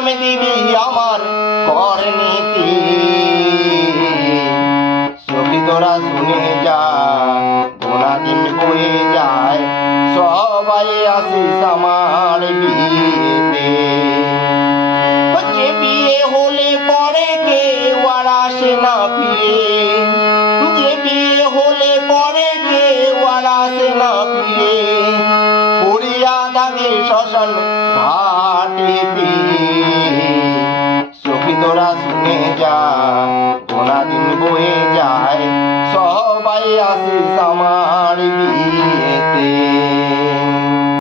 নাম দিবি আমার কর নীতি। সখী তোরা শুনে যা গোনা দিন বয়ে যায়, সবাই আসিস আমার বিয়েতে। যে বিয়ে হলে পরে কেউ আর আসে না ফিরে, যে বিয়ে হলে পরে কেউ আর আসে না ফিরে, পড়িয়া থাকে শ্মশান ঘাটেতে। সখী তোরা শুনে যা গোনা দিন বয়ে যায়, সবাই আসিস আমার বিয়েতে।